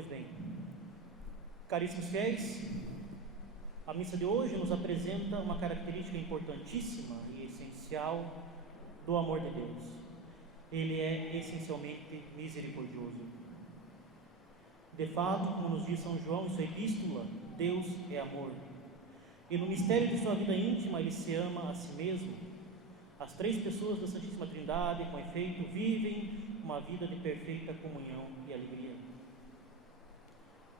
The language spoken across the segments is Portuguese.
Pois bem, caríssimos fiéis, a missa de hoje nos apresenta uma característica importantíssima e essencial do amor de Deus. Ele é essencialmente misericordioso. De fato, como nos diz São João em sua epístola, Deus é amor. E no mistério de sua vida íntima, Ele se ama a si mesmo. As três pessoas da Santíssima Trindade, com efeito, vivem uma vida de perfeita comunhão e alegria.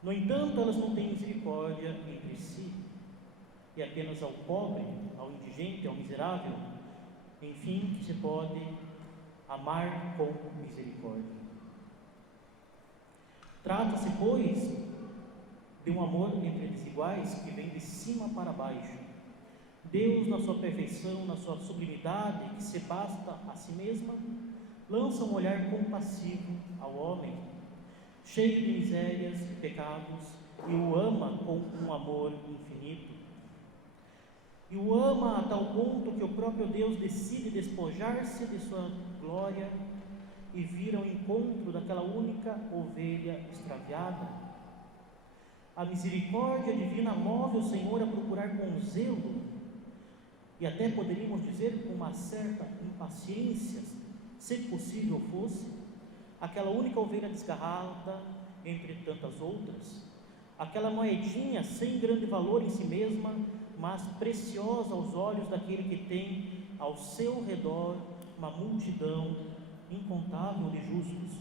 No entanto, elas não têm misericórdia entre si, e apenas ao pobre, ao indigente, ao miserável, enfim, que se pode amar com misericórdia. Trata-se, pois, de um amor entre desiguais que vem de cima para baixo. Deus, na sua perfeição, na sua sublimidade, que se basta a si mesma, lança um olhar compassivo ao homem, cheio de misérias e pecados, e o ama com um amor infinito. E o ama a tal ponto que o próprio Deus decide despojar-se de sua glória e vir ao encontro daquela única ovelha extraviada. A misericórdia divina move o Senhor a procurar com zelo, e até poderíamos dizer com uma certa impaciência, se possível fosse, aquela única ovelha desgarrada entre tantas outras, aquela moedinha sem grande valor em si mesma, mas preciosa aos olhos daquele que tem ao seu redor uma multidão incontável de justos.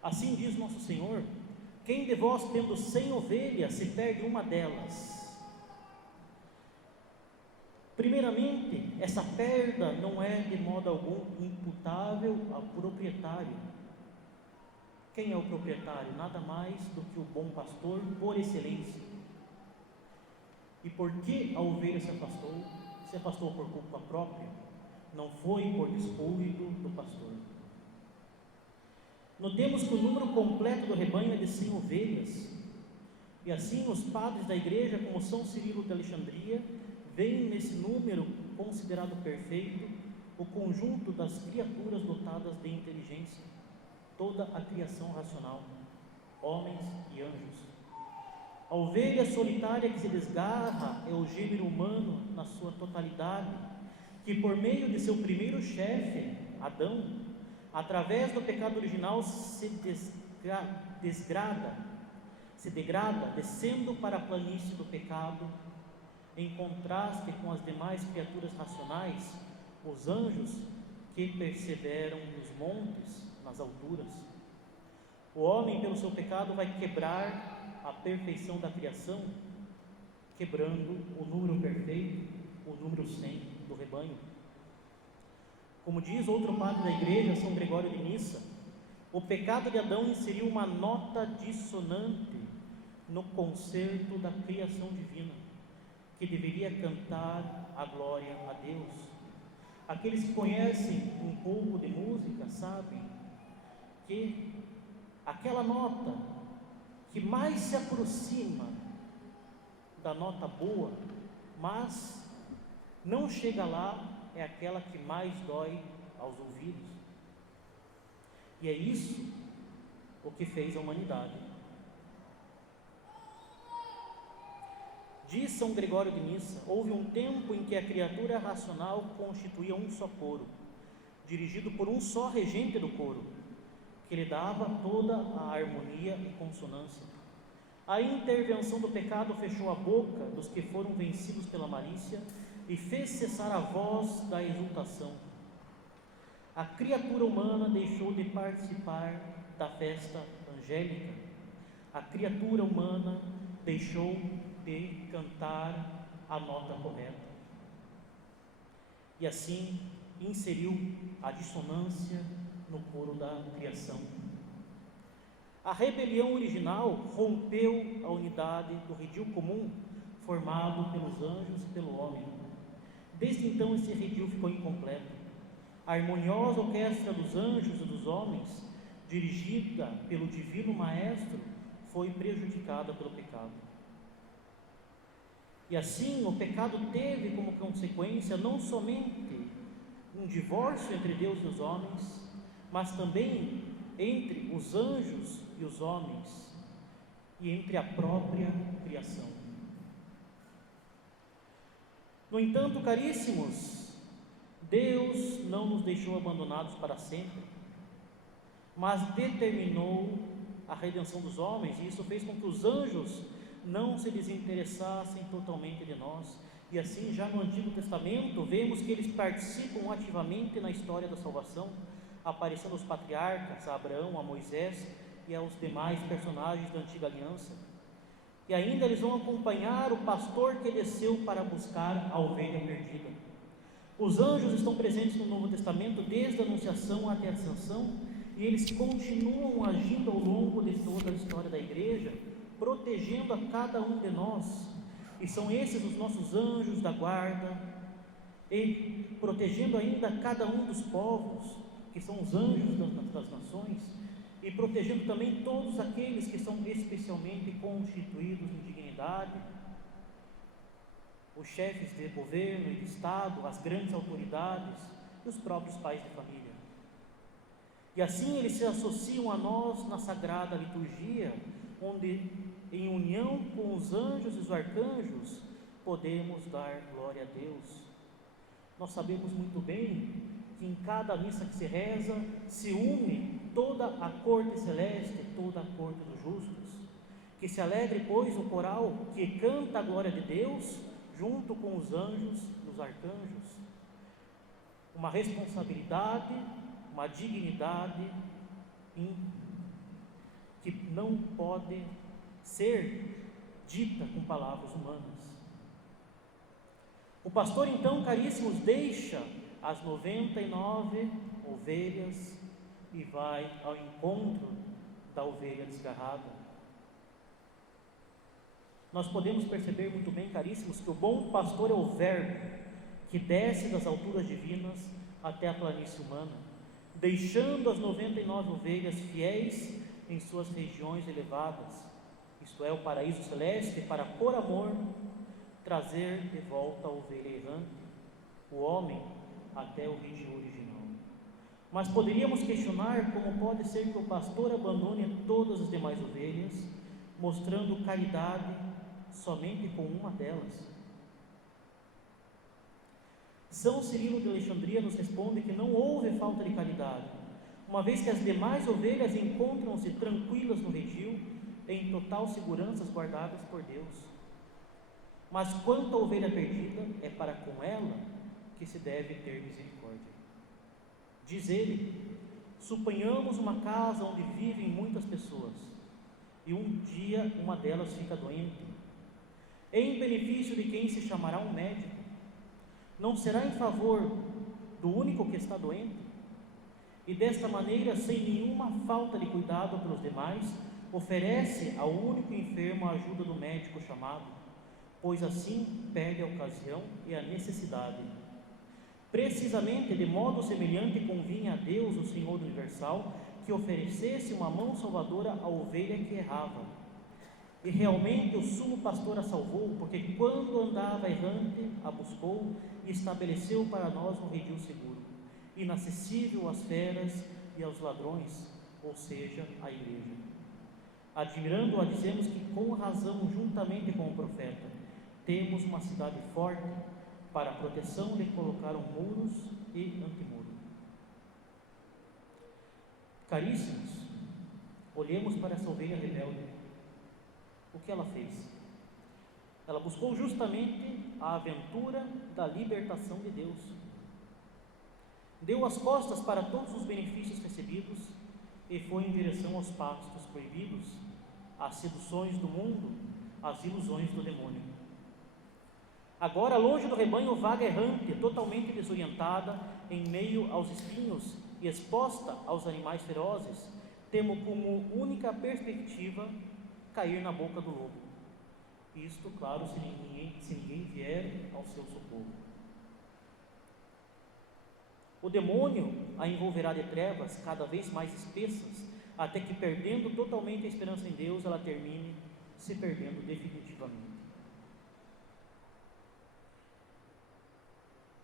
Assim diz nosso Senhor: quem de vós, tendo 100 ovelhas, se perde uma delas? Primeiramente, essa perda não é de modo algum imputável ao proprietário. Quem é o proprietário? Nada mais do que o bom pastor por excelência. E por que a ovelha se afastou? Se afastou por culpa própria, não foi por descuido do pastor. Notemos que o número completo do rebanho é de 100 ovelhas, e assim os padres da igreja, como São Cirilo de Alexandria, veem nesse número considerado perfeito o conjunto das criaturas dotadas de inteligência, toda a criação racional, homens e anjos. A ovelha solitária que se desgarra é o gênero humano na sua totalidade, que por meio de seu primeiro chefe, Adão, através do pecado original se degrada, descendo para a planície do pecado, em contraste com as demais criaturas racionais, os anjos que perseveram nos montes, nas alturas. O homem, pelo seu pecado, vai quebrar a perfeição da criação, quebrando o número perfeito, o número 100 do rebanho. Como diz outro padre da igreja, São Gregório de Nissa, o pecado de Adão inseriu uma nota dissonante no concerto da criação divina, que deveria cantar a glória a Deus. Aqueles que conhecem um pouco de música sabem que aquela nota que mais se aproxima da nota boa, mas não chega lá, é aquela que mais dói aos ouvidos. E é isso o que fez a humanidade. Diz São Gregório de Nissa: houve um tempo em que a criatura racional constituía um só coro, dirigido por um só regente do coro, que lhe dava toda a harmonia e consonância. A intervenção do pecado fechou a boca dos que foram vencidos pela malícia e fez cessar a voz da exultação. A criatura humana deixou de participar da festa angélica. A criatura humana deixou de cantar a nota correta. E assim inseriu a dissonância no coro da criação. A rebelião original rompeu a unidade do redil comum formado pelos anjos e pelo homem. Desde então esse redil ficou incompleto. A harmoniosa orquestra dos anjos e dos homens, dirigida pelo divino Maestro, foi prejudicada pelo pecado. E assim o pecado teve como consequência não somente um divórcio entre Deus e os homens, mas também entre os anjos e os homens e entre a própria criação. No entanto, caríssimos, Deus não nos deixou abandonados para sempre, mas determinou a redenção dos homens, e isso fez com que os anjos não se desinteressassem totalmente de nós. E assim, já no Antigo Testamento, vemos que eles participam ativamente na história da salvação, aparecendo aos patriarcas, a Abraão, a Moisés e aos demais personagens da Antiga Aliança. E ainda eles vão acompanhar o pastor que desceu para buscar a ovelha perdida. Os anjos estão presentes no Novo Testamento desde a Anunciação até a Ascensão, e eles continuam agindo ao longo de toda a história da igreja, protegendo a cada um de nós. E são esses os nossos anjos da guarda, e protegendo ainda cada um dos povos, que são os anjos das nações, e protegendo também todos aqueles que são especialmente constituídos em dignidade, os chefes de governo e de Estado, as grandes autoridades e os próprios pais de família. E assim eles se associam a nós na sagrada liturgia, onde, em união com os anjos e os arcanjos, podemos dar glória a Deus. Nós sabemos muito bem que em cada missa que se reza, se une toda a corte celeste, toda a corte dos justos. Que se alegre, pois, o coral que canta a glória de Deus, junto com os anjos e os arcanjos. Uma responsabilidade, uma dignidade que não pode ser dita com palavras humanas. O pastor, então, caríssimos, deixa as 99 ovelhas e vai ao encontro da ovelha desgarrada. Nós podemos perceber muito bem, caríssimos, que o bom pastor é o Verbo que desce das alturas divinas até a planície humana, deixando as 99 ovelhas fiéis em suas regiões elevadas, isto é, o paraíso celeste, para, por amor, trazer de volta a ovelha errante, o homem, até o ritmo original. Mas poderíamos questionar como pode ser que o pastor abandone todas as demais ovelhas, mostrando caridade somente com uma delas. São Cirilo de Alexandria nos responde que não houve falta de caridade, uma vez que as demais ovelhas encontram-se tranquilas no redil, em total segurança, guardadas por Deus. Mas quanto à ovelha perdida, é para com ela que se deve ter misericórdia. Diz ele: suponhamos uma casa onde vivem muitas pessoas, e um dia uma delas fica doente. Em benefício de quem se chamará um médico, não será em favor do único que está doente? E desta maneira, sem nenhuma falta de cuidado pelos demais, oferece ao único enfermo a ajuda do médico chamado, pois assim perde a ocasião e a necessidade. Precisamente de modo semelhante convinha a Deus, o Senhor universal, que oferecesse uma mão salvadora à ovelha que errava. E realmente o sumo pastor a salvou, porque quando andava errante, a buscou e estabeleceu para nós um redil seguro, inacessível às feras e aos ladrões, ou seja, à igreja. Admirando-a, dizemos que com razão, juntamente com o profeta, temos uma cidade forte, para a proteção de colocaram muros e antemuro. Caríssimos, olhemos para essa ovelha rebelde. O que ela fez? Ela buscou justamente a aventura da libertação de Deus. Deu as costas para todos os benefícios recebidos e foi em direção aos pastos proibidos, às seduções do mundo, às ilusões do demônio. Agora, longe do rebanho, vaga errante, totalmente desorientada, em meio aos espinhos e exposta aos animais ferozes, temo como única perspectiva cair na boca do lobo. Isto, claro, se ninguém vier ao seu socorro. O demônio a envolverá de trevas cada vez mais espessas, até que, perdendo totalmente a esperança em Deus, ela termine se perdendo definitivamente.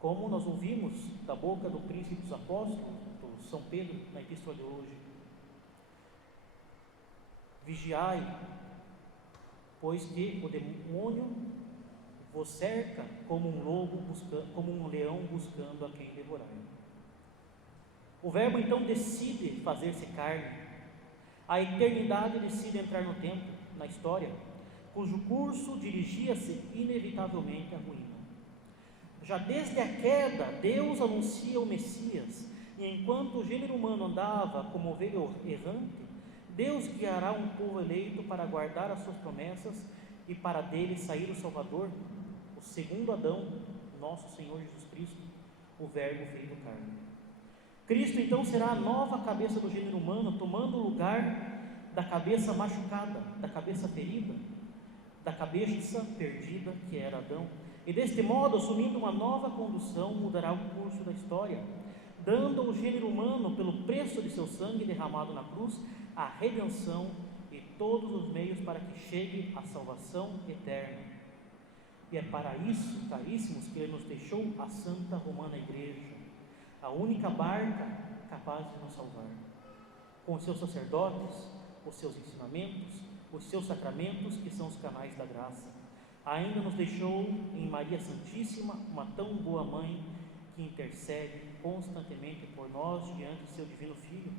Como nós ouvimos da boca do príncipe dos apóstolos, do São Pedro, na epístola de hoje, Vigiai, pois que o demônio vos cerca como um lobo como um leão buscando a quem devorar. O Verbo então decide fazer-se carne. A eternidade decide entrar no tempo, na história, cujo curso dirigia-se inevitavelmente à ruína. Já desde a queda, Deus anuncia o Messias, e enquanto o gênero humano andava como ovelha errante, Deus guiará um povo eleito para guardar as suas promessas e para dele sair o Salvador, o segundo Adão, nosso Senhor Jesus Cristo, o Verbo feito carne. Cristo então será a nova cabeça do gênero humano, tomando o lugar da cabeça machucada, da cabeça ferida, da cabeça perdida que era Adão, e deste modo, assumindo uma nova condução, mudará o curso da história, dando ao gênero humano, pelo preço de seu sangue derramado na cruz, a redenção e todos os meios para que chegue a salvação eterna. E é para isso, caríssimos, que Ele nos deixou a Santa Romana Igreja, a única barca capaz de nos salvar, com os seus sacerdotes, os seus ensinamentos, os seus sacramentos, que são os canais da graça. Ainda nos deixou em Maria Santíssima uma tão boa mãe, que intercede constantemente por nós diante de seu divino Filho.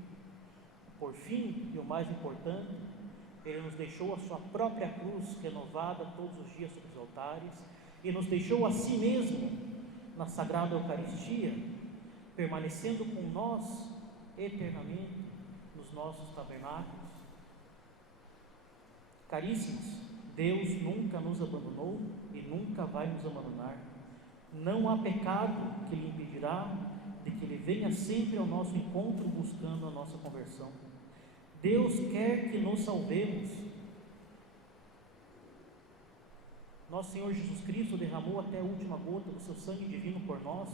Por fim, e o mais importante, Ele nos deixou a sua própria cruz, renovada todos os dias sobre os altares, e nos deixou a si mesmo na Sagrada Eucaristia, permanecendo com nós eternamente nos nossos tabernáculos. Caríssimos, Deus nunca nos abandonou e nunca vai nos abandonar. Não há pecado que lhe impedirá de que Ele venha sempre ao nosso encontro buscando a nossa conversão. Deus quer que nos salvemos. Nosso Senhor Jesus Cristo derramou até a última gota do seu sangue divino por nós,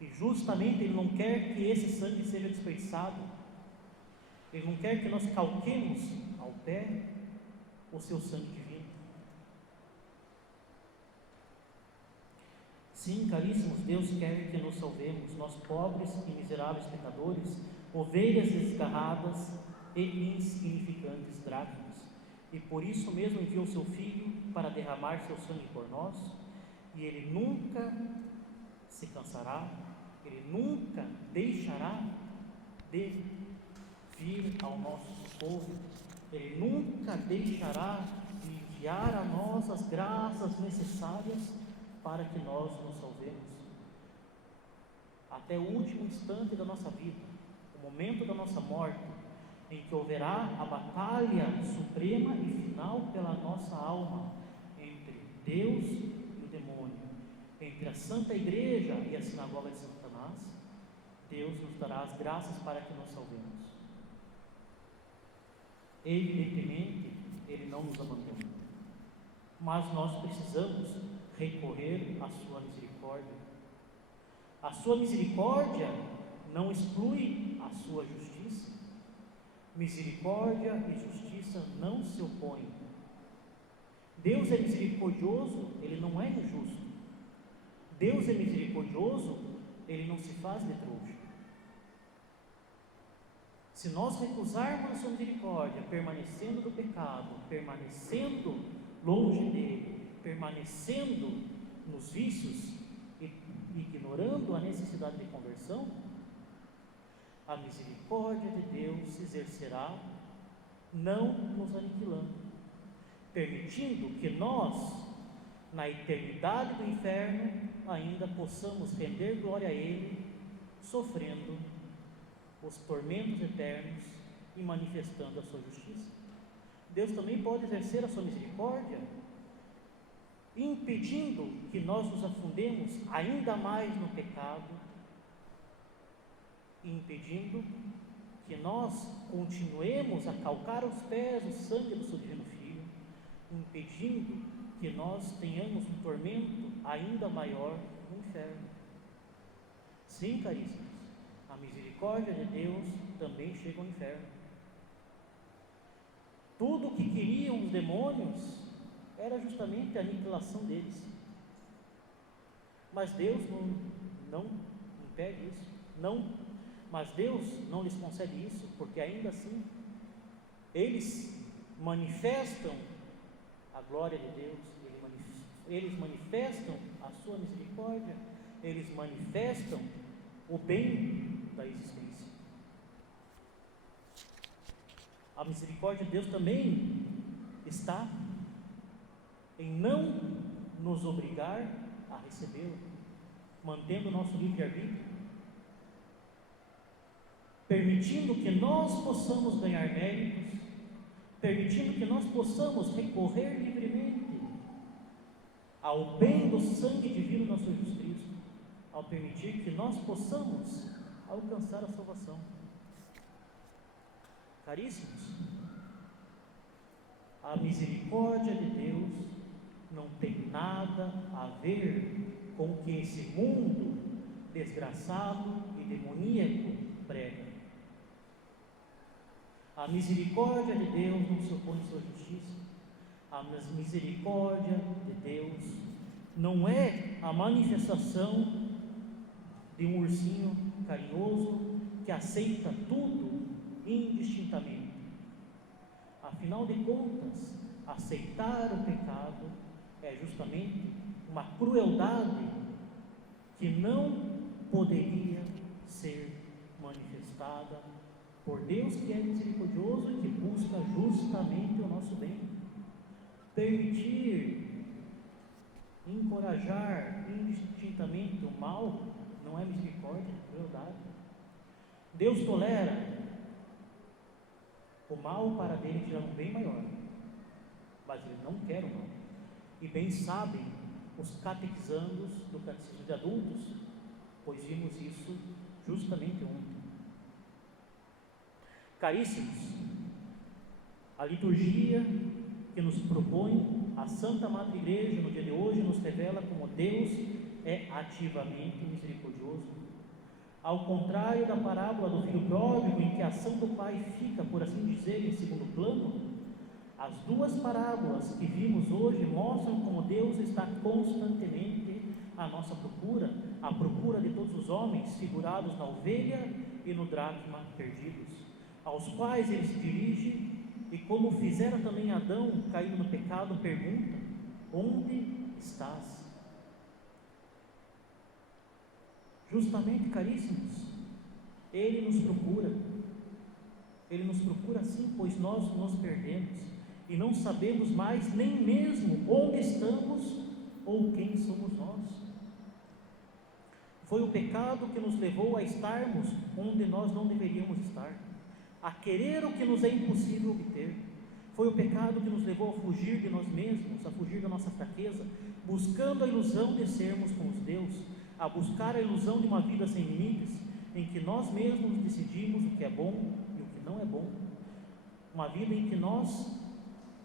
e justamente Ele não quer que esse sangue seja desperdiçado. Ele não quer que nós calquemos ao pé o seu sangue divino. Sim, caríssimos, Deus quer que nos salvemos, nós pobres e miseráveis pecadores, ovelhas desgarradas e insignificantes dracmas, e por isso mesmo enviou seu Filho para derramar seu sangue por nós, e Ele nunca se cansará, Ele nunca deixará de vir ao nosso socorro, Ele nunca deixará de enviar a nós as graças necessárias para que nós nos salvemos. Até o último instante da nossa vida, o momento da nossa morte, em que houverá a batalha suprema e final pela nossa alma, entre Deus e o demônio, entre a Santa Igreja e a Sinagoga de Satanás, Deus nos dará as graças para que nos salvemos. Evidentemente, Ele não nos abandona, mas nós precisamos recorrer à sua misericórdia. A sua misericórdia não exclui a sua justiça. Misericórdia e justiça não se opõem. Deus é misericordioso, Ele não é injusto. Deus é misericordioso, Ele não se faz de trouxa. Se nós recusarmos a sua misericórdia, permanecendo no pecado, permanecendo longe dele, permanecendo nos vícios e ignorando a necessidade de conversão, a misericórdia de Deus se exercerá, não nos aniquilando, permitindo que nós, na eternidade do inferno, ainda possamos render glória a Ele, sofrendo os tormentos eternos e manifestando a sua justiça. Deus também pode exercer a sua misericórdia, impedindo que nós nos afundemos ainda mais no pecado, impedindo que nós continuemos a calcar aos pés o sangue do seu divino Filho, impedindo que nós tenhamos um tormento ainda maior no inferno. Sim, caríssimos, a misericórdia de Deus também chega ao inferno. Tudo o que queriam os demônios era justamente a aniquilação deles, mas Deus não impede isso, mas Deus não lhes concede isso, porque ainda assim eles manifestam a glória de Deus, eles manifestam a sua misericórdia, eles manifestam o bem da existência. A misericórdia de Deus também está em não nos obrigar a recebê-la, mantendo o nosso livre-arbítrio, permitindo que nós possamos ganhar méritos, permitindo que nós possamos recorrer livremente ao bem do sangue divino do nosso Jesus Cristo, ao permitir que nós possamos alcançar a salvação. Caríssimos, a misericórdia de Deus não tem nada a ver com o que esse mundo desgraçado e demoníaco prega. A misericórdia de Deus não se opõe à sua justiça. A misericórdia de Deus não é a manifestação de um ursinho carinhoso que aceita tudo indistintamente. Afinal de contas, aceitar o pecado é justamente uma crueldade que não poderia ser manifestada por Deus, que é misericordioso e que busca justamente o nosso bem. Permitir, encorajar indistintamente o mal não é misericórdia, é crueldade. Deus tolera o mal para dele que já é um bem maior, mas ele não quer o mal. E bem sabem os catequizandos do Catecismo de Adultos, pois vimos isso justamente ontem. Caríssimos, a liturgia que nos propõe a Santa Madre Igreja no dia de hoje nos revela como Deus é ativamente misericordioso. Ao contrário da parábola do filho pródigo, em que a ação do pai fica, por assim dizer, em segundo plano, as duas parábolas que vimos hoje mostram como Deus está constantemente à nossa procura, à procura de todos os homens figurados na ovelha e no dracma perdidos, aos quais ele se dirige e, como fizera também Adão, caído no pecado, pergunta: onde estás? Justamente, caríssimos, ele nos procura sim, pois nós nos perdemos e não sabemos mais nem mesmo onde estamos ou quem somos nós. Foi o pecado que nos levou a estarmos onde nós não deveríamos estar, a querer o que nos é impossível obter. Foi o pecado que nos levou a fugir de nós mesmos, a fugir da nossa fraqueza, buscando a ilusão de sermos como Deus, a buscar a ilusão de uma vida sem limites, em que nós mesmos decidimos o que é bom e o que não é bom, uma vida em que nós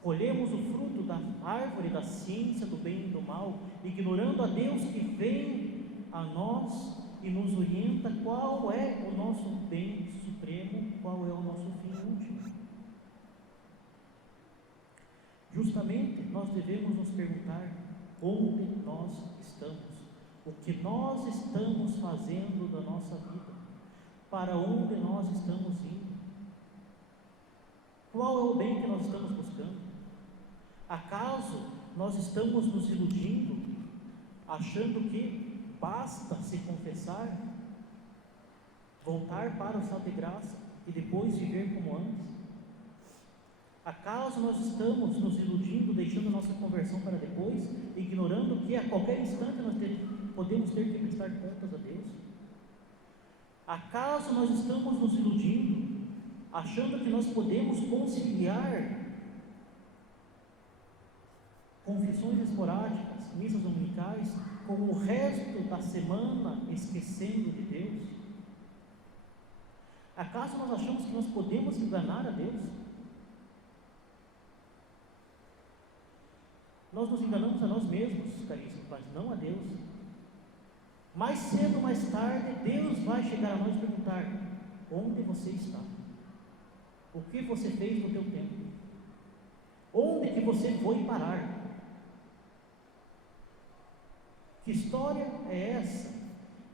colhemos o fruto da árvore da ciência do bem e do mal, ignorando a Deus que vem a nós e nos orienta qual é o nosso bem supremo, qual é o nosso fim último. Justamente nós devemos nos perguntar onde nós estamos, o que nós estamos fazendo da nossa vida, para onde nós estamos indo, qual é o bem que nós estamos buscando. Acaso nós estamos nos iludindo, achando que basta se confessar, voltar para o estado de graça e depois viver como antes? Acaso nós estamos nos iludindo, deixando nossa conversão para depois, ignorando que a qualquer instante nós podemos ter que prestar contas a Deus? Acaso nós estamos nos iludindo, achando que nós podemos conciliar confissões esporádicas, missas dominicais, com o resto da semana esquecendo de Deus? Acaso nós achamos que nós podemos enganar a Deus? Nós nos enganamos a nós mesmos, caríssimos, mas não a Deus. Mais cedo ou mais tarde, Deus vai chegar a nós e perguntar: onde você está? O que você fez no teu tempo? Onde que você foi parar? Que história é essa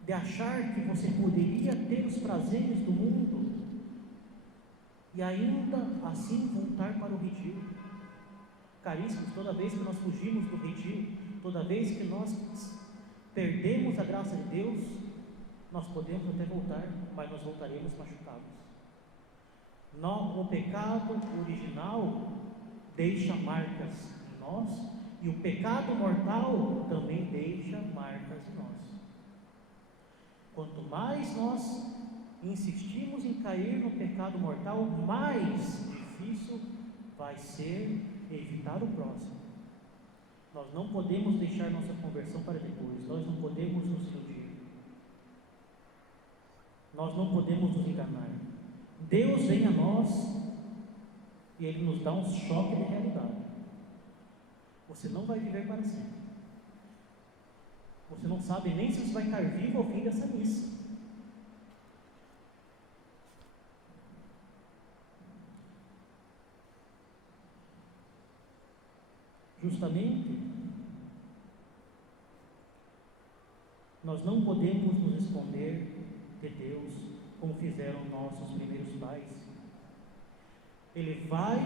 de achar que você poderia ter os prazeres do mundo e ainda assim voltar para o redil. Caríssimos, toda vez que nós fugimos do redil, toda vez que nós perdemos a graça de Deus, nós podemos até voltar, mas nós voltaremos machucados. O pecado original deixa marcas em nós, e o pecado mortal também deixa marcas em nós. Quanto mais nós insistimos em cair no pecado mortal, mais difícil vai ser evitar o próximo. Nós não podemos deixar nossa conversão para depois, nós não podemos nos iludir, nós não podemos nos enganar. Deus vem a nós e Ele nos dá um choque de realidade. Você não vai viver para sempre. Você não sabe nem se você vai estar vivo ao fim dessa missa. Justamente, nós não podemos nos esconder de Deus como fizeram nossos primeiros pais. Ele vai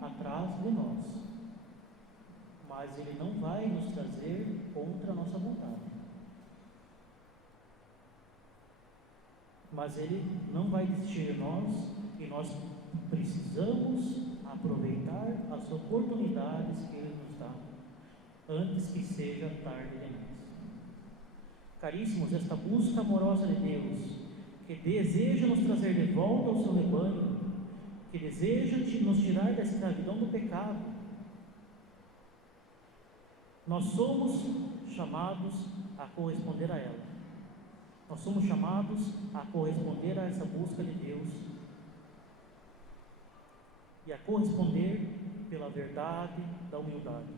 atrás de nós, mas Ele não vai nos trazer contra a nossa vontade. Mas Ele não vai desistir de nós, e nós precisamos aproveitar as oportunidades que Ele nos dá, antes que seja tarde demais. Caríssimos, esta busca amorosa de Deus, que deseja nos trazer de volta ao seu rebanho, que deseja nos tirar da escravidão do pecado, nós somos chamados a corresponder a ela. Nós somos chamados a corresponder a essa busca de Deus e a corresponder pela verdade da humildade,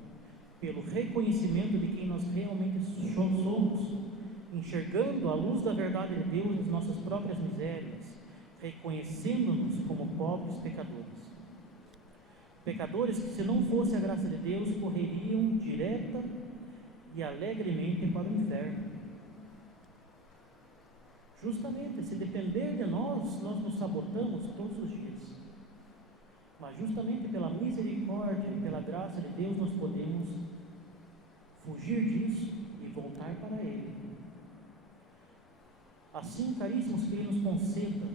pelo reconhecimento de quem nós realmente somos, enxergando a luz da verdade de Deus nas nossas próprias misérias, reconhecendo-nos como pobres pecadores. Pecadores que, se não fosse a graça de Deus, correriam direta e alegremente para o inferno. Justamente, se depender de nós, nós nos sabotamos todos os dias. Mas justamente pela misericórdia e pela graça de Deus, nós podemos fugir disso e voltar para Ele. Assim, caríssimos, que Ele nos conceda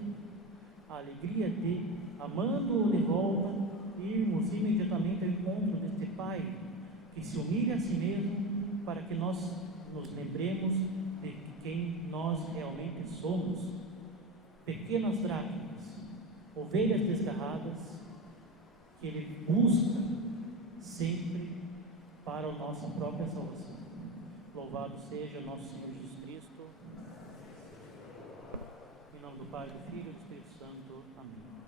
a alegria de, amando-o de volta, irmos imediatamente ao encontro deste Pai, que se humilha a si mesmo, para que nós nos lembremos de quem nós realmente somos: pequenas dracmas, ovelhas desgarradas, que Ele busca sempre para a nossa própria salvação. Louvado seja nosso Senhor Jesus Cristo. Em nome do Pai, do Filho e do Espírito Santo. Amém.